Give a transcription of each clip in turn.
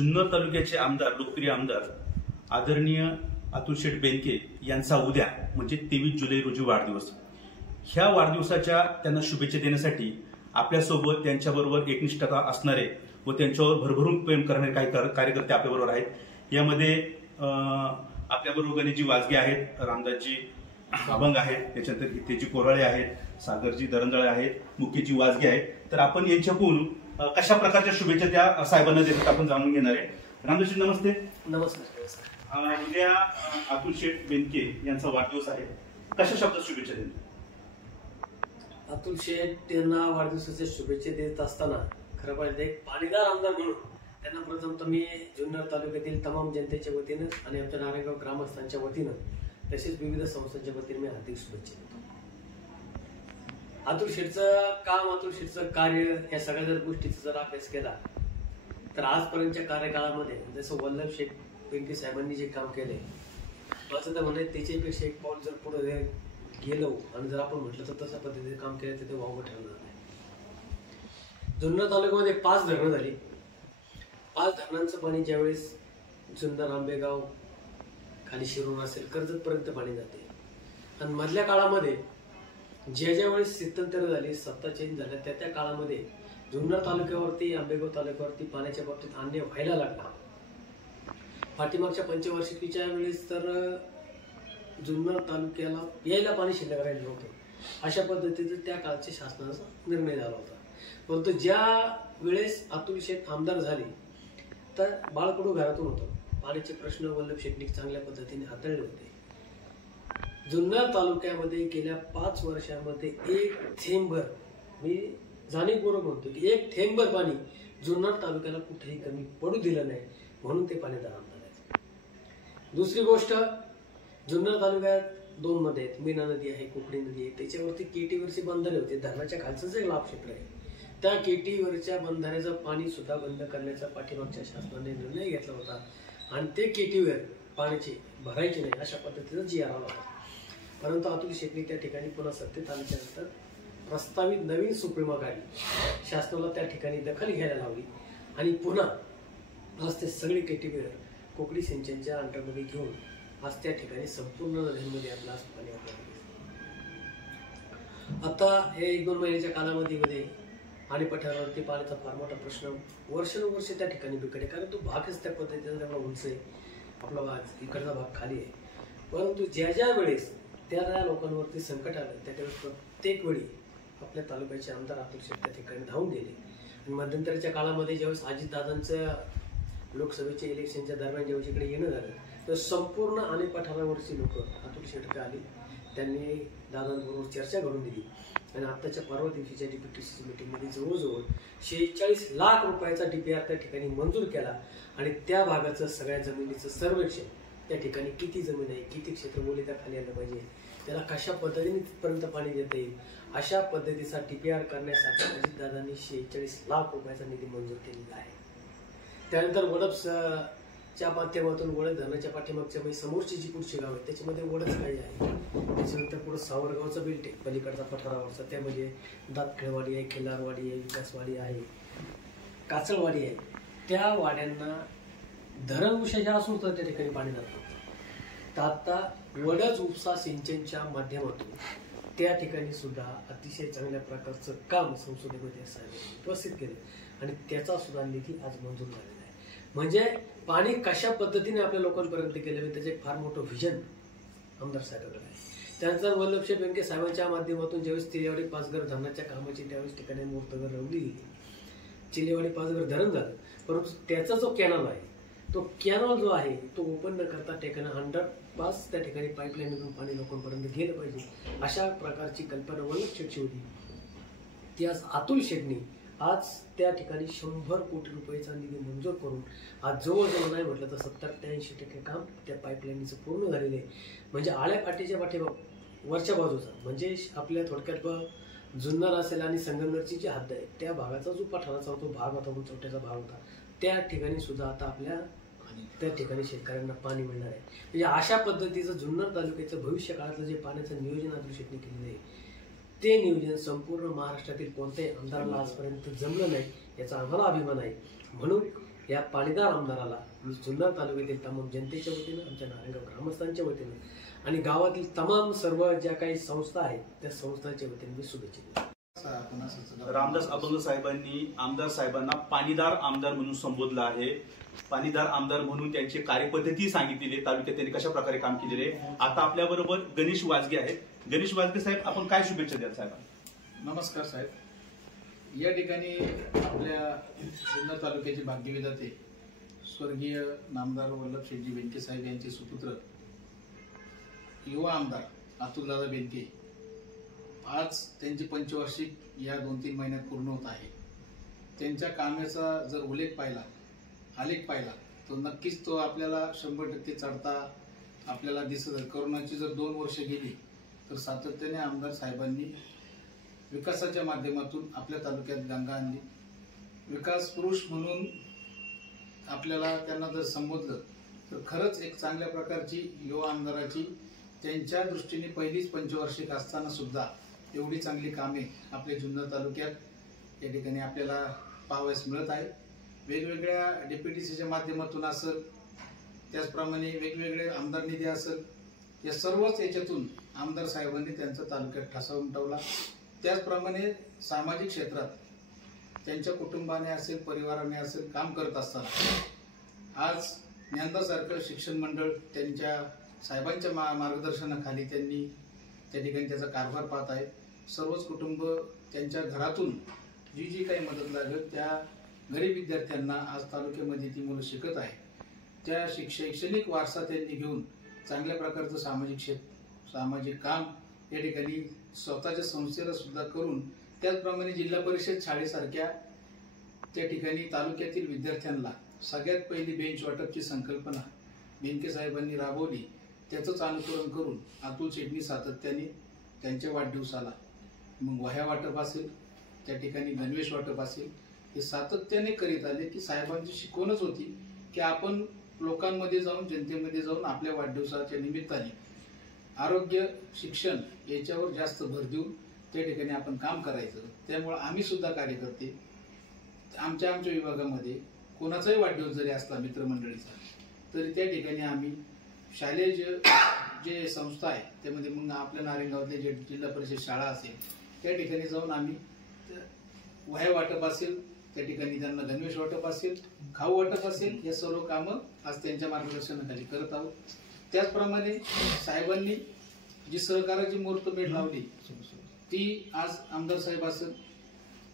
जुन्नर तालुक्याचे आमदार, लोकप्रिय आमदार आदरणीय अतुल शेठ बेनके यांचा उद्या म्हणजे 23 जुलै रोजी वाढदिवस. ह्या वाढदिवसाच्या त्यांना शुभेच्छा देण्यासाठी आपल्यासोबत त्यांच्याबरोबर एकनिष्ठता असणारे व त्यांच्यावर भरभरून प्रेम करणारे काही कार्यकर्ते आपल्याबरोबर आहेत. यामध्ये आपल्याबरोबर गणेशजी वाजगे आहेत, रामदासजी अभंग आहेत, त्याच्यानंतर हितेजी कोराळे आहेत, सागरजी दरंजळे आहेत, मुकेशजी वाजगे आहेत. तर आपण यांच्याकडून कशा प्रकारच्या शुभेच्छा त्या साहेबांना देतात आपण जाणून घेणार आहे. रामदासजी नमस्ते. नमस्कार. उद्या अतुल शेठ बेनके यांचा वाढदिवस आहे, कशा शब्दात शुभेच्छा देतात? अतुल शेठ यांना वाढदिवसाच्या शुभेच्छा देत असताना खरं पाहिजे एक पाणीदार आमदार म्हणून त्यांना प्रथम मी जुन्नर तालुक्यातील तमाम जनतेच्या वतीनं आणि आमच्या नारायणगाव ग्रामस्थांच्या वतीनं तसेच विविध संस्थांच्या वतीने मी हार्दिक शुभेच्छा देतो. अतुल शेठचं काम, अतुल शेठचं कार्य या सगळ्या जर गोष्टीचा जर अभ्यास केला तर आजपर्यंतच्या कार्यकाळामध्ये जसं वल्लभ शेठ बेनके साहेबांनी जे काम केलंय माझं तर म्हणणं त्याच्यापेक्षा एक पाऊल जर पुढे गेलो आणि जर आपण म्हटलं तर तशा पद्धतीने काम केलं तर ते वावगं ठरणार नाही. जुन्नर तालुक्यामध्ये 5 धरणं झाली. 5 धरणांचं पाणी ज्यावेळेस जुन्नर, आंबेगाव, खाली शिरूर असेल, कर्जत पर्यंत पाणी जाते. आणि मधल्या काळामध्ये ज्या वेळेस स्थित्यंतर झाली, सत्ता चेंज झाल्या, त्या काळामध्ये जुन्नर तालुक्यावरती, आंबेगाव तालुक्यावरती पाण्याच्या बाबतीत अन्याय व्हायला लागला. पाठीमागच्या पंचवार्षिकीच्या वेळेस तर जुन्नर तालुक्याला यायला पाणी शिल्लक राहिलं नव्हतं. अशा पद्धतीचा त्या काळच्या शासनाचा निर्णय झाला होता. परंतु ज्या वेळेस अतुल शेठ आमदार झाले तर बाळकडू घरातून होतं. पाण्याचे प्रश्न वल्लभ शेठनी चांगल्या पद्धतीने हाताळले होते. जुन्नर तालुक्यामध्ये गेल्या 5 वर्षामध्ये एक थेंबभर, मी जाणीवपूर्वक म्हणतो की एक थेंबभर पाणी जुन्नर तालुक्याला कुठेही कमी पडू दिलं नाही, म्हणून ते पाणीदार आमदार आहेत. दुसरी गोष्ट, जुन्नर तालुक्यात 2 नद्या आहेत, मीना नदी आहे, कोकणी नदी आहे. त्याच्यावरती केटीवरची बंधारे होते. धरणाच्या खालचंच एक लाभ क्षेत्र आहे. त्या केटीवरच्या बंधाऱ्याचं पाणी सुद्धा बंद करण्याचा पाठीमागच्या शासनाने निर्णय घेतला होता आणि ते केटीवर पाण्याची भरायची नाही अशा पद्धतीचा जी आला होता. परंतु अतुल शेठनी त्या ठिकाणी पुन्हा सत्तेत आल्याच्यानंतर प्रस्तावित नवीन सुप्रीमा काढली. शासनाला त्या ठिकाणी दखल घ्यायला लावली आणि पुन्हा आज ते सगळे केटीवर कोकणी सिंचनच्या अंडरमध्ये घेऊन आज त्या ठिकाणी संपूर्ण नद्यांमध्ये आपलं आज पाणी वापरलं. आता हे 1-2 महिन्याच्या कालावधीमध्ये आणि पठारावरती पाण्याचा फार मोठा प्रश्न वर्षानुवर्ष त्या ठिकाणी बिकट आहे. कारण तो भागच त्या पद्धतीचा तेवढा उंच आहे, आपला इकडचा भाग खाली आहे. परंतु ज्या वेळेस त्या लोकांवरती संकट आलं त्यावेळेस प्रत्येक वेळी आपल्या तालुक्याचे आमदार अतुल शेठ त्या ठिकाणी धावून गेले. आणि मध्यंतरीच्या काळामध्ये ज्यावेळेस अजितदादांचं लोकसभेच्या इलेक्शनच्या दरम्यान ज्यावेळेस इकडे येणं झालं तर संपूर्ण आणि पठारावरची लोक अतुल शेठकडे आली. त्यांनी दादांबरोबर चर्चा घडून दिली आणि आत्ताच्या परवा दिवशीच्या DPTC मीटिंगमध्ये जवळजवळ 46 लाख रुपयाचा DPR त्या ठिकाणी मंजूर केला. आणि त्या भागाचं सगळ्या जमिनीचं सर्वेक्षण, त्या ठिकाणी किती जमीन आहे, किती क्षेत्र ओलिता खाली आलं पाहिजे, त्याला कशा पद्धतीने तिथपर्यंत पाणी देता येईल, अशा पद्धतीचा DPR करण्यासाठी अजितदादांनी 46 लाख रुपयाचा निधी मंजूर केलेला आहे. त्यानंतर वडपच्या माध्यमातून वडद धरणाच्या पाठीमागच्या म्हणजे समोरची जी पुढची गाव आहे त्याच्यामध्ये वडच काही आहे. त्याच्यानंतर पुढे सावरगावचं बेल्ट आहे, पलीकडचा पठारावरचा, त्यामध्ये दातखेळवाडी आहे, खिल्लारवाडी आहे, विकासवाडी आहे, काचळवाडी आहे. त्या वाड्यांना धरण उशाच्या असून तर त्या ठिकाणी पाणी जात नव्हतं. तर आता वडच उपसा सिंचनच्या माध्यमातून त्या ठिकाणी सुद्धा अतिशय चांगल्या प्रकारचं काम संसदेमध्ये उपस्थित केलं आणि त्याचा सुद्धा निधी आज मंजूर झालेला आहे. म्हणजे पाणी कशा पद्धतीने आपल्या लोकांपर्यंत गेलं त्याचे फार मोठं व्हिजन आमदार साहेबांकडे आहे. त्यानंतर वल्लभ शेठ बेनके साहेबांच्या माध्यमातून ज्यावेळेस चिलेवाडी पाचघर धरणाच्या कामाची त्यावेळेस ठिकाणी मुहूर्तगर रवली गेली. चिलेवाडी पाचघर धरण झालं, परंतु त्याचा जो कॅनल आहे तो कॅनल जो आहे तो ओपन न करता ठिकाणी 100 त्या ठिकाणी पाईपलाईनमधून पाणी लोकांपर्यंत गेलं पाहिजे अशा प्रकारची कल्पना वल्लभ शेठची होती. ती आज अतुल शेठनी आज त्या ठिकाणी 100 कोटी रुपयाचा निधी मंजूर करून आज जवळजवळ नाही म्हटलं तर 70-80% काम त्या पाईपलाईनचं पूर्ण झालेलं आहे. म्हणजे आळ्या पाटीच्या वरच्या बाजूचा म्हणजे आपल्या थोडक्यात जुन्नर असेल आणि संगमनेरची जी हद्द आहे त्या भागाचा जो पठाराचा तो भाग होता, उंचवट्याचा भाग होता, त्या ठिकाणी सुद्धा आता आपल्या त्या ठिकाणी शेतकऱ्यांना पाणी मिळणार आहे. म्हणजे अशा पद्धतीचं जुन्नर तालुक्याचं भविष्य काळातलं जे पाण्याचं नियोजन अतुल शेठनी केलेलं आहे ते नियोजन संपूर्ण महाराष्ट्रातील कोणत्याही आमदाराला आजपर्यंत जमलं नाही, याचा आम्हाला अभिमान आहे. म्हणून या पाणीदार आमदाराला मी जुन्नर तालुक्यातील तमाम जनतेच्या वतीनं, आमच्या नारायणगाव ग्रामस्थांच्या वतीनं आणि गावातील तमाम सर्व ज्या काही संस्था आहेत त्या संस्थांच्या वतीने मी शुभेच्छा देतो. रामदास अभंग साहेबांनी आमदार साहेबांना पाणीदार आमदार म्हणून संबोधलं आहे. पाणीदार आमदार म्हणून त्यांची कार्यपद्धती सांगितलेली आहे, तालुक्यात त्यांनी कशा प्रकारे काम केलेले आहे. आता आपल्या बरोबर गणेश वाजगे आहेत. गणेश वाजगे साहेब, आपण काय शुभेच्छा द्याल साहेबांना? नमस्कार साहेब. या ठिकाणी आपल्या जुन्नर तालुक्याचे भाग्यविधाते स्वर्गीय नामदार वल्लभ शेठजी बेनके साहेब यांचे सुपुत्र युवा आमदार अतुलदादा बेनके आज त्यांची पंचवार्षिक या 2-3 महिन्यात पूर्ण होत आहे. त्यांच्या कामाचा जर आलेख पाहिला तर नक्कीच तो आपल्याला 100% चढता आपल्याला दिसत आहे. कोरोनाची जर 2 वर्ष गेली तर सातत्याने आमदार साहेबांनी विकासाच्या माध्यमातून आपल्या तालुक्यात गंगा आणली. विकास पुरुष म्हणून आपल्याला त्यांना जर संबोधलं तर खरंच एक चांगल्या प्रकारची युवा आमदाराची त्यांच्या दृष्टीने पहिलीच पंचवार्षिक असताना सुद्धा एवढी चांगली कामे आपल्या जुन्नर तालुक्यात या ठिकाणी आपल्याला पाहावयास मिळत आहे. वेगवेगळ्या डेप्युटीसीच्या माध्यमातून असेल, त्याचप्रमाणे वेगवेगळे आमदार निधी असेल, या सर्वच याच्यातून आमदार साहेबांनी त्यांचा तालुक्यात ठसा उमटवला. त्याचप्रमाणे सामाजिक क्षेत्रात त्यांच्या कुटुंबाने असेल, परिवाराने असेल काम करत असताना आज ज्ञानदासारखं शिक्षण मंडळ त्यांच्या साहेबांच्या मार्गदर्शनाखाली त्यांनी त्या ठिकाणी त्याचा कारभार पाहत आहे. सर्वच कुटुंब त्यांच्या घरातून जी काही मदत लागेल त्या गरीब विद्यार्थ्यांना आज तालुक्यामध्ये ती मुलं शिकत आहे. त्या शैक्षणिक वारसा त्यांनी घेऊन चांगल्या प्रकारचं सामाजिक काम या ठिकाणी स्वतःच्या संस्थेला सुद्धा करून, त्याचप्रमाणे जिल्हा परिषद शाळेसारख्या त्या ठिकाणी तालुक्यातील विद्यार्थ्यांना सगळ्यात पहिली बेंच वाटपची संकल्पना बेनके साहेबांनी राबवली. त्याचंच अनुकरण करून अतुल शेठनी सातत्याने त्यांच्या वाढदिवसाला मग वह्या वाटप असेल, त्या ठिकाणी गणवेश वाटप असेल, हे सातत्याने करीत आले. की साहेबांची शिकवणच होती की आपण लोकांमध्ये जाऊन, जनतेमध्ये जाऊन आपल्या वाढदिवसाच्या निमित्ताने आरोग्य, शिक्षण याच्यावर जास्त भर देऊन त्या ठिकाणी आपण काम करायचं. त्यामुळे आम्ही सुद्धा कार्यकर्ते आमच्या विभागामध्ये कोणाचाही वाढदिवस जरी असला मित्रमंडळीचा, तरी त्या ठिकाणी आम्ही शालेय जे संस्था आहे त्यामध्ये मग आपल्या नारायणगावातले जे जिल्हा परिषद शाळा असेल त्या ठिकाणी जाऊन आम्ही वह्या वाटप असेल, त्या ठिकाणी त्यांना गणवेश वाटप असेल, खाऊ वाटप असेल, या सर्व कामं आज त्यांच्या मार्गदर्शनाखाली करत आहोत. त्याचप्रमाणे साहेबांनी जी सहकाराची मुहूर्तमेढ लावली ती आज आमदार साहेब असेल,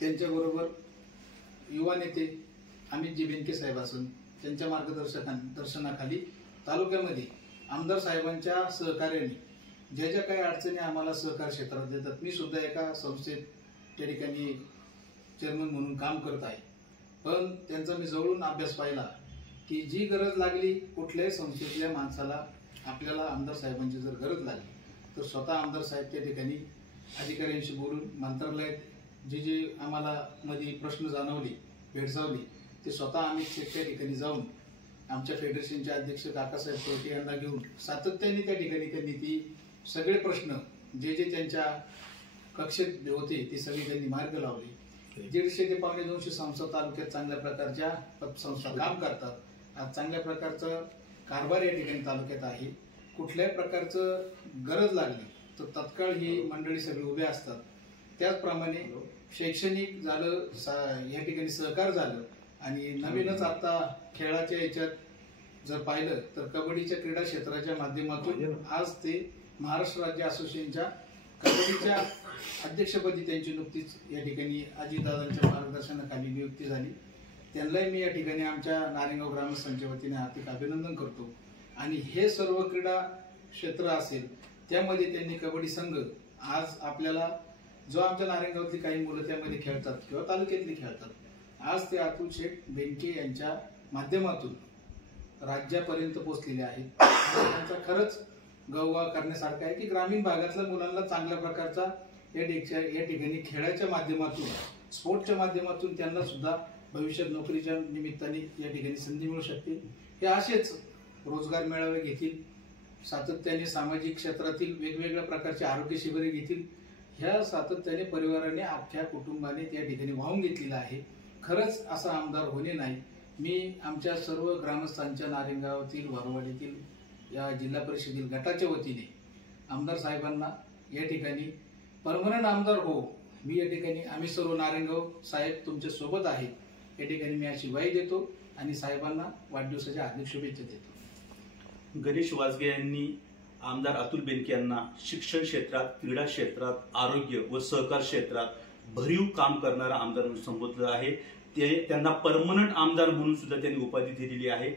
त्यांच्याबरोबर युवा नेते अमितजी बेनके साहेब असेल, त्यांच्या मार्गदर्शनाखाली तालुक्यामध्ये आमदार साहेबांच्या सहकार्याने ज्या काही अडचणी आम्हाला सहकार क्षेत्रात देतात. मी सुद्धा एका संस्थेत त्या ठिकाणी चेअरमन म्हणून काम करत आहे. पण त्यांचा मी जवळून अभ्यास पाहिला की जी गरज लागली कुठल्याही संस्थेतल्या माणसाला, आपल्याला आमदार साहेबांची जर गरज लागली तर स्वतः आमदार साहेब त्या ठिकाणी अधिकाऱ्यांशी बोलून मंत्रालयात जे आम्हाला मध्ये प्रश्न जाणवले, भेडसावली, ते स्वतः आम्ही त्या ठिकाणी जाऊन आमच्या फेडरेशनचे अध्यक्ष काकासाहेब कोटे यांना घेऊन सातत्याने त्या ठिकाणी त्यांनी ती सगळे प्रश्न जे त्यांच्या कक्षेत होते ते सगळे त्यांनी मार्ग लावले. 150 ते 250 संस्था तालुक्यात चांगल्या प्रकारच्या पतसंस्था काम करतात. आज चांगल्या प्रकारचा कारभार या ठिकाणी तालुक्यात आहे. कुठल्याही प्रकारचं गरज लागली तर तत्काळ ही मंडळी सगळी उभे असतात. त्याचप्रमाणे शैक्षणिक झालं, या ठिकाणी सहकार झालं आणि नवीनच आता खेळाच्या याच्यात जर पाहिलं तर कबड्डीच्या क्रीडा क्षेत्राच्या माध्यमातून आज ते महाराष्ट्र राज्य असोसिएशनच्या कबड्डीच्या अध्यक्षपदी त्यांची नुकतीच या ठिकाणी अजितदादांच्या मार्गदर्शनाखाली नियुक्ती झाली. त्यांनाही मी या ठिकाणी आमच्या नारायणगाव ग्रामस्थांच्या वतीने हार्दिक अभिनंदन करतो. आणि हे सर्व क्रीडा क्षेत्र असेल त्यामध्ये त्यांनी कबड्डी संघ आज आपल्याला जो आमच्या नारायणगावातली काही मुलं त्यामध्ये खेळतात किंवा तालुक्यातली खेळतात, आज ते अतुल शेठ बेनके यांच्या माध्यमातून राज्यापर्यंत पोहोचलेले आहेत. त्यांचा खरंच गौरव करण्यासारखा आहे की ग्रामीण भागातल्या मुलांना चांगल्या प्रकारचा या ठिकाणी खेळाच्या माध्यमातून, स्पोर्टच्या माध्यमातून त्यांना सुद्धा भविष्यात नोकरीच्या निमित्ताने या ठिकाणी संधी मिळू शकते. हे असेच रोजगार मेळावे घेतील, सातत्याने सामाजिक क्षेत्रातील वेगवेगळ्या प्रकारचे आरोग्य शिबिरे घेतील. ह्या सातत्याने परिवाराने, अख्ख्या कुटुंबाने त्या ठिकाणी वाहून घेतलेला आहे. खरंच असा आमदार होणे नाही मी आमच्या सर्व ग्रामस्थांच्या नारेगावातील वारवाडीतील या जिल्हा परिषदेतील गटाच्या वतीने आमदार साहेबांना या ठिकाणी परमनंट आमदार हो मी या ठिकाणी आम्ही सर्व नारायणगाव साहेब तुमच्या सोबत आहे या ठिकाणी मी अशी ग्वाही देतो आणि साहेबांना वाढदिवसाच्या हार्दिक शुभेच्छा देतो. गणेश वाजगे यांनी आमदार अतुल बेनके यांना शिक्षण क्षेत्रात, क्रीडा क्षेत्रात, आरोग्य व सहकार क्षेत्रात भरीव काम करणारा आमदार म्हणून संबोधलं आहे. त्यांना परमनंट आमदार म्हणून सुद्धा त्यांनी उपाधी दिलेली आहे.